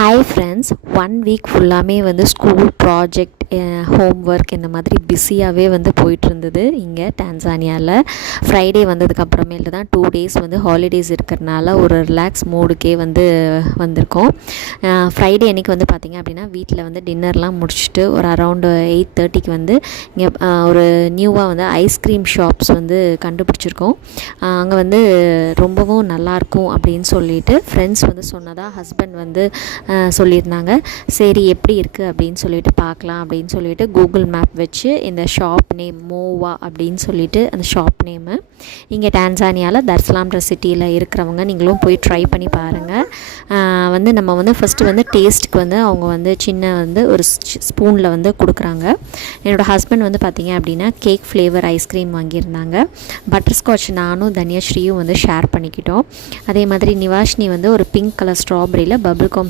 Hi friends, 1 week ஃபுல்லாமே வந்து school project, home work இந்த மாதிரி பிஸியாகவே வந்து போயிட்டுருந்தது. இங்கே டான்சானியாவில் ஃப்ரைடே வந்ததுக்கப்புறமேட்டு தான் 2 days வந்து ஹாலிடேஸ் இருக்கிறனால ஒரு ரிலாக்ஸ் மூடுக்கே வந்து வந்திருக்கோம். ஃப்ரைடே அன்றைக்கி வந்து பார்த்திங்க அப்படின்னா வீட்டில் வந்து டின்னர்லாம் முடிச்சுட்டு ஒரு அரௌண்டு 8:30க்கு வந்து இங்கே ஒரு நியூவாக வந்து ஐஸ்கிரீம் ஷாப்ஸ் வந்து கண்டுபிடிச்சிருக்கோம். அங்கே வந்து ரொம்பவும் நல்லாயிருக்கும் அப்படின்னு சொல்லிட்டு ஃப்ரெண்ட்ஸ் வந்து சொன்னதாக ஹஸ்பண்ட் வந்து சொல்லியிருந்தாங்க. சரி எப்படி இருக்குது அப்படின்னு சொல்லிட்டு பார்க்கலாம் அப்படின்னு சொல்லிட்டு கூகுள் மேப் வச்சு இந்த ஷாப் நேம் மோவா அப்படின்னு சொல்லிட்டு அந்த ஷாப் நேமு இங்கே டான்சானியாவில் தர்ஸ்லாம்ன்ற சிட்டியில் இருக்கிறவங்க நீங்களும் போய் ட்ரை பண்ணி பாருங்கள். வந்து நம்ம வந்து ஃபஸ்ட்டு வந்து டேஸ்ட்டுக்கு வந்து அவங்க வந்து சின்ன வந்து ஒரு ஸ்பூனில் வந்து கொடுக்குறாங்க. என்னோடய ஹஸ்பண்ட் வந்து பார்த்திங்க அப்படின்னா கேக் ஃப்ளேவர் ஐஸ்கிரீம் வாங்கியிருந்தாங்க. பட்டர்ஸ்காட்ச் நானும் தன்யஸ்ரீயும் வந்து ஷேர் பண்ணிக்கிட்டோம். அதே மாதிரி நிவாஷினி வந்து ஒரு பிங்க் கலர் ஸ்ட்ராபெரியில் பபிள்காம்